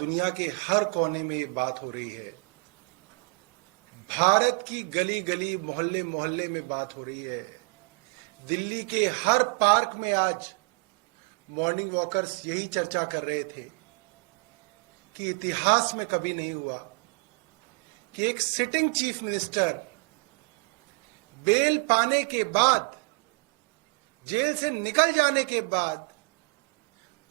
दुनिया के हर कोने में ये बात हो रही है। भारत की गली गली मोहल्ले मोहल्ले में बात हो रही है। दिल्ली के हर पार्क में आज मॉर्निंग वॉकर्स यही चर्चा कर रहे थे कि इतिहास में कभी नहीं हुआ कि एक सिटिंग चीफ मिनिस्टर बेल पाने के बाद, जेल से निकल जाने के बाद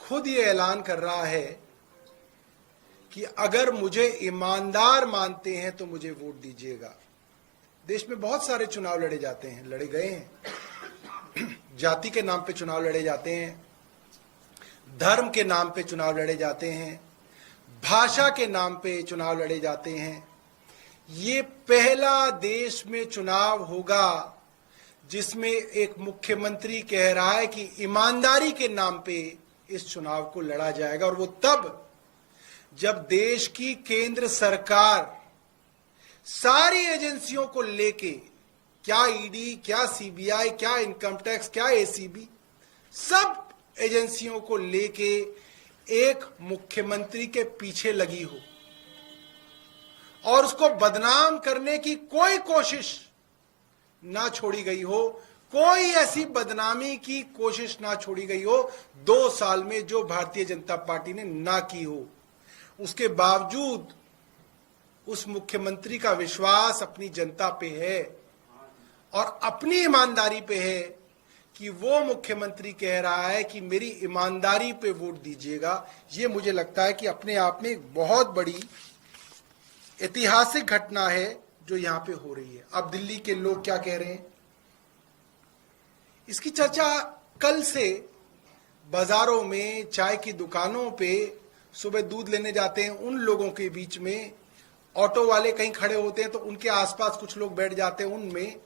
खुद ये ऐलान कर रहा है कि अगर मुझे ईमानदार मानते हैं तो मुझे वोट दीजिएगा। देश में बहुत सारे चुनाव लड़े जाते हैं, लड़े गए हैं। जाति के नाम पे चुनाव लड़े जाते हैं, धर्म के नाम पे चुनाव लड़े जाते हैं, भाषा के नाम पे चुनाव लड़े जाते हैं। ये पहला देश में चुनाव होगा जिसमें एक मुख्यमंत्री कह रहा है कि ईमानदारी के नाम पे इस चुनाव को लड़ा जाएगा, और वो तब जब देश की केंद्र सरकार सारी एजेंसियों को लेके, क्या ईडी, क्या सीबीआई, क्या इनकम टैक्स, क्या एसीबी, सब एजेंसियों को लेके एक मुख्यमंत्री के पीछे लगी हो और उसको बदनाम करने की कोई कोशिश ना छोड़ी गई हो, कोई ऐसी बदनामी की कोशिश ना छोड़ी गई हो 2 साल में जो भारतीय जनता पार्टी ने ना की हो। उसके बावजूद उस मुख्यमंत्री का विश्वास अपनी जनता पे है और अपनी ईमानदारी पे है कि वो मुख्यमंत्री कह रहा है कि मेरी ईमानदारी पे वोट दीजिएगा। ये मुझे लगता है कि अपने आप में एक बहुत बड़ी ऐतिहासिक घटना है जो यहां पे हो रही है। अब दिल्ली के लोग क्या कह रहे हैं, इसकी चर्चा कल से बाजारों में, चाय की दुकानों पे, सुबह दूध लेने जाते हैं उन लोगों के बीच में, ऑटो वाले कहीं खड़े होते हैं तो उनके आसपास कुछ लोग बैठ जाते हैं, उनमें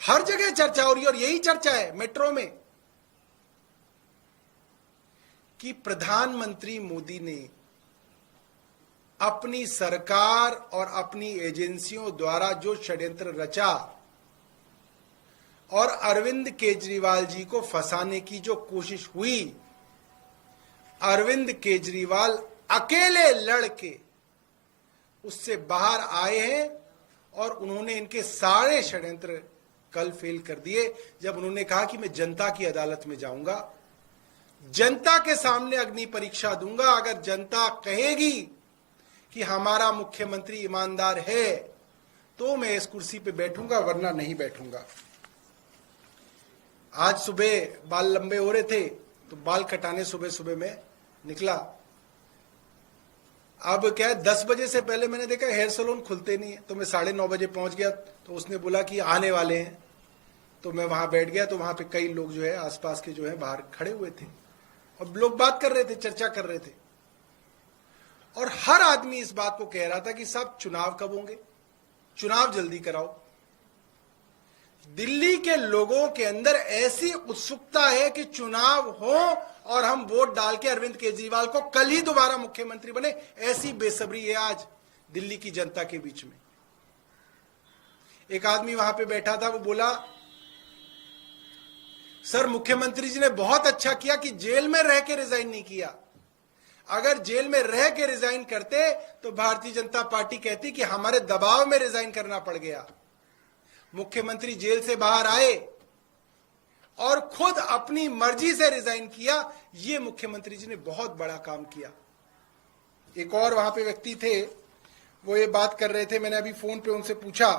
हर जगह चर्चा हो रही है। और यही चर्चा है मेट्रो में कि प्रधानमंत्री मोदी ने अपनी सरकार और अपनी एजेंसियों द्वारा जो षड्यंत्र रचा और अरविंद केजरीवाल जी को फंसाने की जो कोशिश हुई, अरविंद केजरीवाल अकेले लड़के उससे बाहर आए हैं और उन्होंने इनके सारे षड्यंत्र कल फेल कर दिए जब उन्होंने कहा कि मैं जनता की अदालत में जाऊंगा, जनता के सामने अग्नि परीक्षा दूंगा। अगर जनता कहेगी कि हमारा मुख्यमंत्री ईमानदार है तो मैं इस कुर्सी पे बैठूंगा, वरना नहीं बैठूंगा। आज सुबह बाल लंबे हो रहे थे तो बाल कटाने सुबह सुबह में निकला। अब क्या है, 10 बजे से पहले मैंने देखा हेयर सैलून खुलते नहीं है, तो मैं 9:30 बजे पहुंच गया। तो उसने बोला कि आने वाले हैं, तो मैं वहां बैठ गया। तो वहां पे कई लोग जो है आसपास के जो है बाहर खड़े हुए थे और लोग बात कर रहे थे, चर्चा कर रहे थे, और हर आदमी इस बात को कह रहा था कि साहब चुनाव कब होंगे, चुनाव जल्दी कराओ। दिल्ली के लोगों के अंदर ऐसी उत्सुकता है कि चुनाव हो और हम वोट डाल के अरविंद केजरीवाल को कल ही दोबारा मुख्यमंत्री बने, ऐसी बेसब्री है आज दिल्ली की जनता के बीच में। एक आदमी वहां पे बैठा था, वो बोला, सर मुख्यमंत्री जी ने बहुत अच्छा किया कि जेल में रह के रिजाइन नहीं किया। अगर जेल में रह के रिजाइन करते तो भारतीय जनता पार्टी कहती कि हमारे दबाव में रिजाइन करना पड़ गया। मुख्यमंत्री जेल से बाहर आए और खुद अपनी मर्जी से रिजाइन किया। ये मुख्यमंत्री जी ने बहुत बड़ा काम किया। एक और वहां पे व्यक्ति थे, वो ये बात कर रहे थे, मैंने अभी फोन पे उनसे पूछा,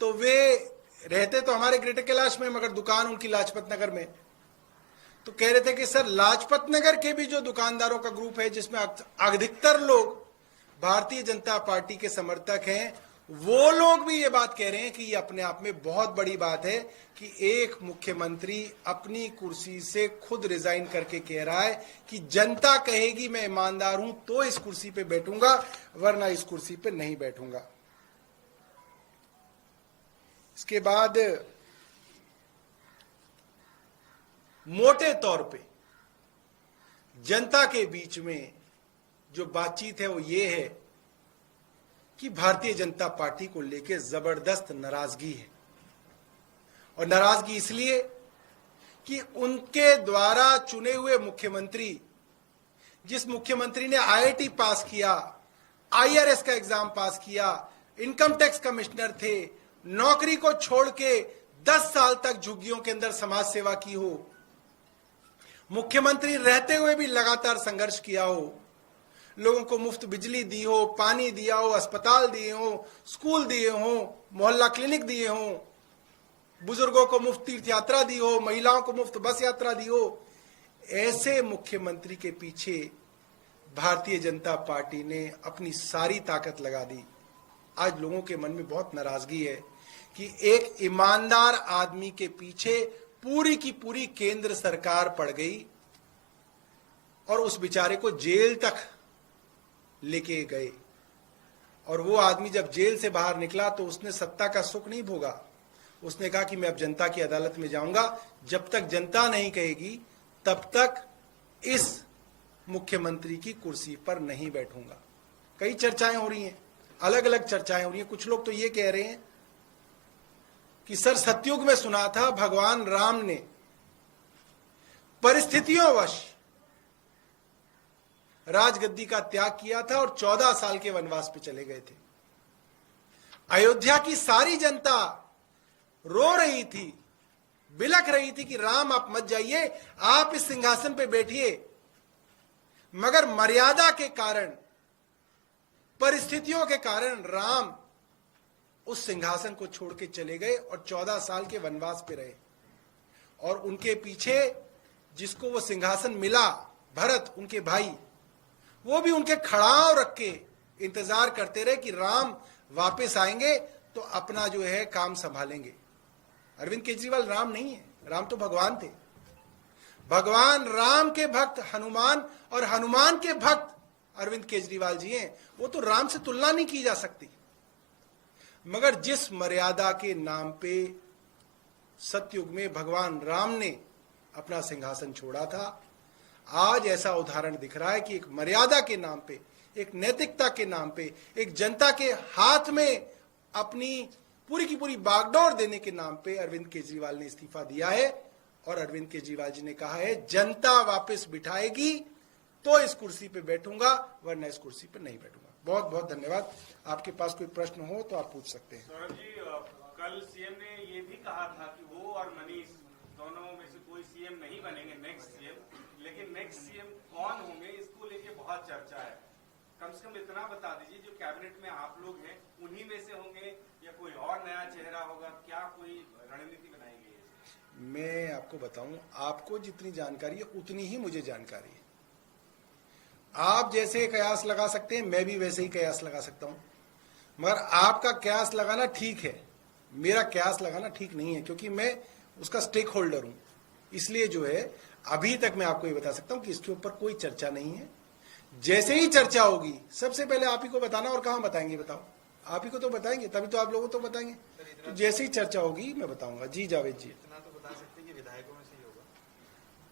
तो वे रहते तो हमारे ग्रेटर कैलाश में, मगर दुकान उनकी लाजपत नगर में। तो कह रहे थे कि सर लाजपत नगर के भी जो दुकानदारों का ग्रुप है जिसमें अधिकतर लोग भारतीय जनता पार्टी के समर्थक हैं, वो लोग भी ये बात कह रहे हैं कि ये अपने आप में बहुत बड़ी बात है कि एक मुख्यमंत्री अपनी कुर्सी से खुद रिजाइन करके कह रहा है कि जनता कहेगी मैं ईमानदार हूं तो इस कुर्सी पे बैठूंगा, वरना इस कुर्सी पे नहीं बैठूंगा। इसके बाद मोटे तौर पे जनता के बीच में जो बातचीत है वो ये है कि भारतीय जनता पार्टी को लेकर जबरदस्त नाराजगी है। और नाराजगी इसलिए कि उनके द्वारा चुने हुए मुख्यमंत्री जिस मुख्यमंत्री ने आईआईटी पास किया, आईआरएस का एग्जाम पास किया, इनकम टैक्स कमिश्नर थे, नौकरी को छोड़ के 10 साल तक झुग्गियों के अंदर समाज सेवा की हो, मुख्यमंत्री रहते हुए भी लगातार संघर्ष किया हो, लोगों को मुफ्त बिजली दी हो, पानी दिया हो, अस्पताल दिए हो, स्कूल दिए हो, मोहल्ला क्लिनिक दिए हो, बुजुर्गों को मुफ्त तीर्थ यात्रा दी हो, महिलाओं को मुफ्त बस यात्रा दी हो, ऐसे मुख्यमंत्री के पीछे भारतीय जनता पार्टी ने अपनी सारी ताकत लगा दी। आज लोगों के मन में बहुत नाराजगी है कि एक ईमानदार आदमी के पीछे पूरी की पूरी केंद्र सरकार पड़ गई और उस बेचारे को जेल तक लेके गए। और वो आदमी जब जेल से बाहर निकला तो उसने सत्ता का सुख नहीं भोगा। उसने कहा कि मैं अब जनता की अदालत में जाऊंगा, जब तक जनता नहीं कहेगी तब तक इस मुख्यमंत्री की कुर्सी पर नहीं बैठूंगा। कई चर्चाएं हो रही हैं, अलग अलग चर्चाएं हो रही हैं। कुछ लोग तो ये कह रहे हैं कि सर सतयुग में सुना था भगवान राम ने परिस्थितियोंवश राजगद्दी का त्याग किया था और 14 साल के वनवास पे चले गए थे। अयोध्या की सारी जनता रो रही थी, बिलख रही थी कि राम आप मत जाइए, आप इस सिंहासन पे बैठिए, मगर मर्यादा के कारण, परिस्थितियों के कारण राम उस सिंहासन को छोड़ के चले गए और 14 साल के वनवास पे रहे। और उनके पीछे जिसको वो सिंहासन मिला, भरत उनके भाई, वो भी उनके खड़ाव रख के इंतजार करते रहे कि राम वापस आएंगे तो अपना जो है काम संभालेंगे। अरविंद केजरीवाल राम नहीं है, राम तो भगवान थे। भगवान राम के भक्त हनुमान और हनुमान के भक्त अरविंद केजरीवाल जी हैं। वो तो राम से तुलना नहीं की जा सकती। मगर जिस मर्यादा के नाम पे सतयुग में भगवान राम ने अपना सिंहासन छोड़ा था, आज ऐसा उदाहरण दिख रहा है कि एक मर्यादा के नाम पे, एक नैतिकता के नाम पे, एक जनता के हाथ में अपनी पूरी की पूरी बागडोर देने के नाम पे अरविंद केजरीवाल ने इस्तीफा दिया है। और अरविंद केजरीवाल जी ने कहा है जनता वापस बिठाएगी तो इस कुर्सी पे बैठूंगा, वरना इस कुर्सी पे नहीं बैठूंगा। बहुत बहुत धन्यवाद। आपके पास कोई प्रश्न हो तो आप पूछ सकते हैं। सौरभ जी, कल सीएम ने ये भी कहा था कि वो और मनीष दोनों में से कोई सीएम नहीं बनेंगे नेक्स्ट सीएम, लेकिन नेक्स्ट सीएम कौन होंगे इसको लेके बहुत चर्चा है। कम से कम इतना बता दीजिए, जो कैबिनेट में आप लोग हैं उन्हीं में से होंगे या कोई और नया चेहरा होगा? क्या कोई रणनीति बनाई गई है? मैं आपको बताऊं, आपको जितनी जानकारी है उतनी ही मुझे जानकारी है। आप जैसे कयास लगा सकते हैं, मैं भी वैसे ही कयास लगा सकता हूं, मगर आपका कयास लगाना ठीक है, मेरा कयास लगाना ठीक नहीं है, क्योंकि मैं उसका स्टेक होल्डर हूं। इसलिए जो है अभी तक मैं आपको ये बता सकता हूं कि इसके ऊपर कोई चर्चा नहीं है। जैसे ही चर्चा होगी सबसे पहले आप ही को बताना। और कहां बताएंगे? बताओ, आप ही को तो बताएंगे, तभी तो आप लोगों तो बताएंगे। तो जैसे ही चर्चा होगी मैं बताऊंगा। जी जावेद जी, इतना तो बता सकते हैं कि विधायकों में से ही होगा,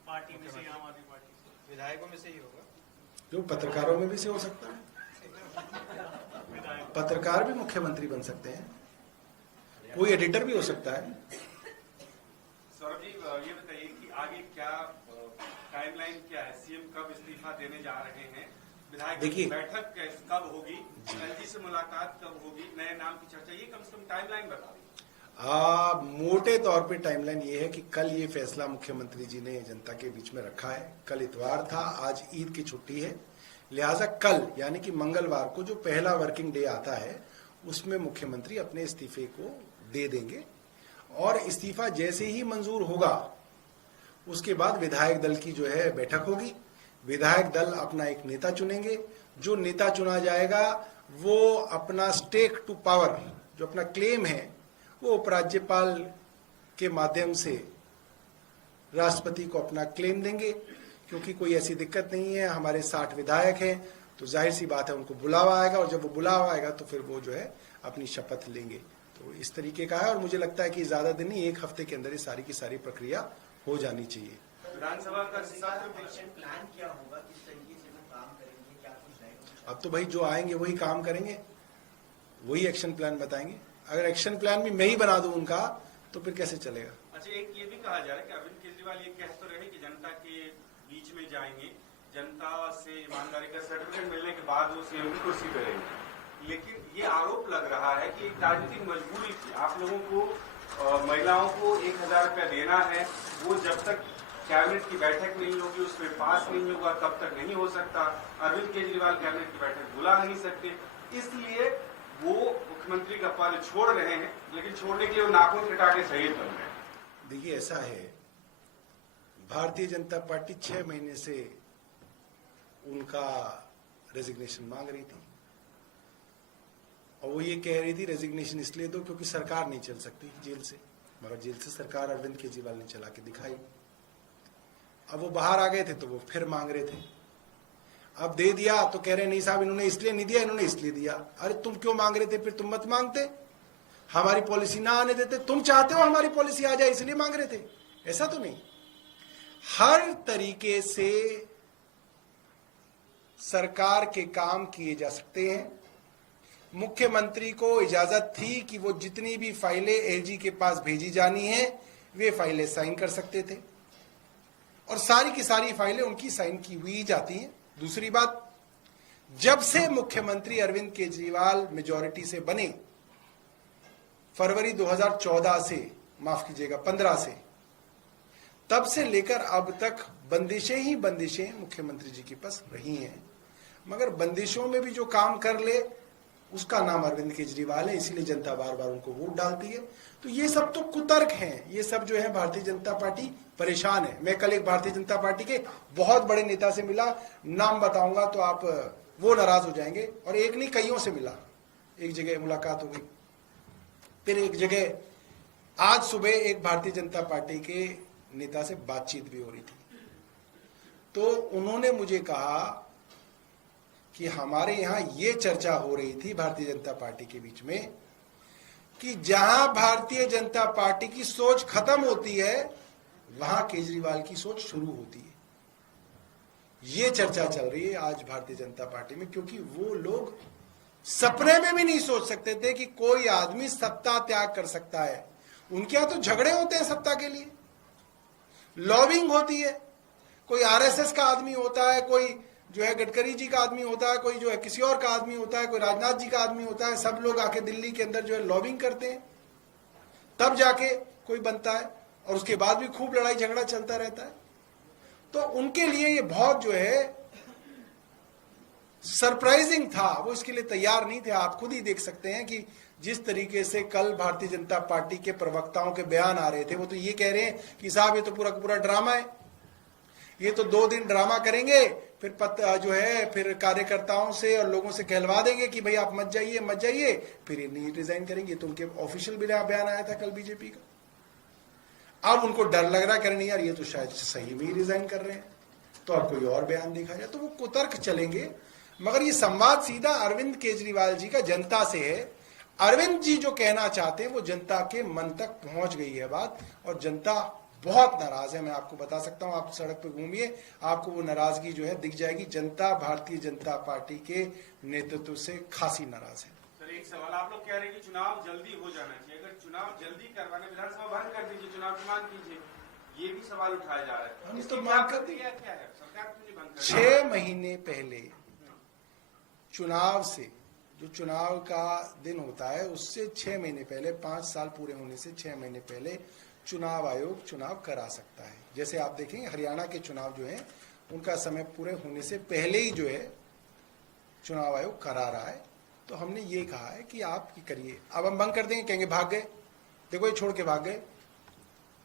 पार्टी में से, आम आदमी पार्टी से, विधायकों में से ही होगा। जो पत्रकारों में भी से हो सकता है, पत्रकार भी मुख्यमंत्री बन सकते हैं, कोई एडिटर भी हो सकता है। सौरभ जी, ये बताइए कि आगे क्या टाइमलाइन क्या है? सीएम कब इस्तीफा देने जा रहे हैं? विधायक की बैठक कब होगी? एलजी से मुलाकात कब होगी? नए नाम की चर्चा, ये कम से कम टाइमलाइन बता दीजिए। मोटे तौर पे टाइमलाइन ये है कि कल ये फैसला मुख्यमंत्री जी ने जनता के बीच में रखा है। कल इतवार था, आज ईद की छुट्टी है, लिहाजा कल यानी कि मंगलवार को जो पहला वर्किंग डे आता है उसमें मुख्यमंत्री अपने इस्तीफे को दे देंगे। और इस्तीफा जैसे ही मंजूर होगा उसके बाद विधायक दल की जो है बैठक होगी। विधायक दल अपना एक नेता चुनेंगे। जो नेता चुना जाएगा वो अपना स्टेक टू पावर, जो अपना क्लेम है, वो उपराज्यपाल के माध्यम से राष्ट्रपति को अपना क्लेम देंगे। क्योंकि कोई ऐसी दिक्कत नहीं है, हमारे 60 विधायक हैं, तो जाहिर सी बात है उनको बुलावा आएगा, और जब वो बुलावा आएगा तो फिर वो जो है अपनी शपथ लेंगे। तो इस तरीके का है, और मुझे लगता है कि ज्यादा दिन नहीं, 1 हफ्ते के अंदर ये सारी की सारी प्रक्रिया हो जानी चाहिए। विधानसभा का एक्शन प्लान क्या होगा, किस तरीके से वो काम करेंगे, क्या कुछ रहेगा? अब तो भाई जो आएंगे वही काम करेंगे, वही एक्शन प्लान बताएंगे। अगर एक्शन प्लान भी मैं ही बना दूं उनका तो फिर कैसे चलेगा? अच्छा, एक ये भी कहा जा रहा है कि अरविंद केजरीवाल ये कह तो रहे कि जनता के बीच में जाएंगे, जनता से ईमानदारी का सर्टिफिकेट मिलने के बाद वो सीएम की कुर्सी पे रहेंगे। लेकिन ये आरोप लग रहा है कि एक राजनीतिक मजबूरी थी, आप लोगों को महिलाओं को 1000 रुपया देना है, वो जब तक कैबिनेट की बैठक नहीं होगी, उसमें पास नहीं होगा, तब तक नहीं हो सकता। अरविंद केजरीवाल कैबिनेट की बैठक बुला नहीं सकते, इसलिए वो मुख्यमंत्री का पद छोड़ रहे हैं, लेकिन छोड़ने के लिए वो नाखून कटा के शहीद बन रहे हैं। देखिए, ऐसा है, भारतीय जनता पार्टी 6 महीने से उनका रेजिग्नेशन मांग रही थी और वो ये कह रही थी रेजिग्नेशन इसलिए दो क्योंकि सरकार नहीं चल सकती जेल से, मगर जेल से सरकार अरविंद केजरीवाल ने चला के दिखाई। अब वो बाहर आ गए थे तो वो फिर मांग रहे थे, अब दे दिया तो कह रहे नहीं साहब इन्होंने इसलिए नहीं दिया, इन्होंने इसलिए दिया। अरे तुम क्यों मांग रहे थे, फिर तुम मत मांगते, हमारी पॉलिसी ना आने देते। तुम चाहते हो हमारी पॉलिसी आ जाए इसलिए मांग रहे थे, ऐसा तो नहीं। हर तरीके से सरकार के काम किए जा सकते हैं। मुख्यमंत्री को इजाजत थी कि वो जितनी भी फाइलें एलजी के पास भेजी जानी है वे फाइलें साइन कर सकते थे और सारी की सारी फाइलें उनकी साइन की हुई जाती हैं। दूसरी बात, जब से मुख्यमंत्री अरविंद केजरीवाल मेजॉरिटी से बने, फरवरी 2014 से, माफ कीजिएगा 15 से, तब से लेकर अब तक बंदिशें ही बंदिशें मुख्यमंत्री जी के पास रही हैं, मगर बंदिशों में भी जो काम कर ले उसका नाम अरविंद केजरीवाल है, इसीलिए जनता बार बार उनको वोट डालती है। तो ये सब तो कुतर्क हैं, ये सब जो है भारतीय जनता पार्टी परेशान है। मैं कल एक भारतीय जनता पार्टी के बहुत बड़े नेता से मिला, नाम बताऊंगा तो आप वो नाराज हो जाएंगे, और एक नहीं कईयों से मिला, एक जगह मुलाकात हो गई, फिर एक जगह आज सुबह एक भारतीय जनता पार्टी के नेता से बातचीत भी हो रही थी। तो उन्होंने मुझे कहा कि हमारे यहां ये चर्चा हो रही थी भारतीय जनता पार्टी के बीच में कि जहां भारतीय जनता पार्टी की सोच खत्म होती है वहां केजरीवाल की सोच शुरू होती है। ये चर्चा चल रही है आज भारतीय जनता पार्टी में, क्योंकि वो लोग सपने में भी नहीं सोच सकते थे कि कोई आदमी सत्ता त्याग कर सकता है। उनके यहां तो झगड़े होते हैं सत्ता के लिए, लॉबिंग होती है, कोई आरएसएस का आदमी होता है, कोई जो है गडकरी जी का आदमी होता है, कोई जो है किसी और का आदमी होता है, कोई राजनाथ जी का आदमी होता है, सब लोग आके दिल्ली के अंदर जो है लॉबिंग करते हैं, तब जाके कोई बनता है, और उसके बाद भी खूब लड़ाई झगड़ा चलता रहता है। तो उनके लिए ये बहुत जो है सरप्राइजिंग था, वो इसके लिए तैयार नहीं थे। आप खुद ही देख सकते हैं कि जिस तरीके से कल भारतीय जनता पार्टी के प्रवक्ताओं के बयान आ रहे थे, वो तो ये कह रहे हैं कि साहब ये तो पूरा पूरा ड्रामा है, ये तो 2 दिन ड्रामा करेंगे, फिर जो है फिर कार्यकर्ताओं से और लोगों से कहलवा देंगे कि भाई आप मत जाइए, फिर ये नहीं रिजाइन करेंगे। तो उनके ऑफिशियल बयान आया था कल बीजेपी का। अब उनको डर लग रहा है, नहीं यार ये तो शायद सही में ही रिजाइन कर रहे हैं, तो अब कोई और बयान देखा जाए, तो वो कुतर्क चलेंगे। मगर ये संवाद सीधा अरविंद केजरीवाल जी का जनता से है। अरविंद जी जो कहना चाहते हैं वो जनता के मन तक पहुंच गई है बात, और जनता बहुत नाराज है। मैं आपको बता सकता हूं, आप सड़क पे घूमिए, आपको वो नाराजगी जो है दिख जाएगी। जनता भारतीय जनता पार्टी के नेतृत्व से खासी नाराज है। सर, एक सवाल, आप लोग कह रहे हैं कि चुनाव जल्दी हो जाना चाहिए, अगर चुनाव जल्दी करवाने, विधानसभा भंग कर दीजिए, चुनाव की मांग कीजिए, ये भी सवाल उठाया जा रहा है। हम इसकी तो क्या मांग कर प्रतिक्रिया क्या है, सरकार क्यों नहीं बंद कर रही? 6 महीने पहले चुनाव से, जो चुनाव का दिन होता है उससे 6 महीने पहले, 5 साल पूरे होने से 6 महीने पहले चुनाव आयोग चुनाव करा सकता है। जैसे आप देखेंगे हरियाणा के चुनाव जो है उनका समय पूरे होने से पहले ही जो है चुनाव आयोग करा रहा है। तो हमने ये कहा है कि आप करिए। अब हम बंद कर देंगे, कहेंगे भाग गए, देखो ये छोड़ के भाग गए।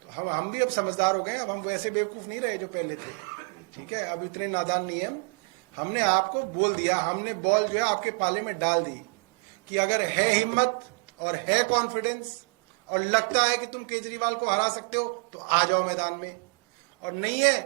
तो हम भी अब समझदार हो गए, अब हम वैसे बेवकूफ नहीं रहे जो पहले थे, ठीक है, अब इतने नादान नहीं है। हमने आपको बोल दिया, हमने बॉल जो है आपके पाले में डाल दी कि अगर है हिम्मत और है कॉन्फिडेंस और लगता है कि तुम केजरीवाल को हरा सकते हो तो आ जाओ मैदान में, और नहीं है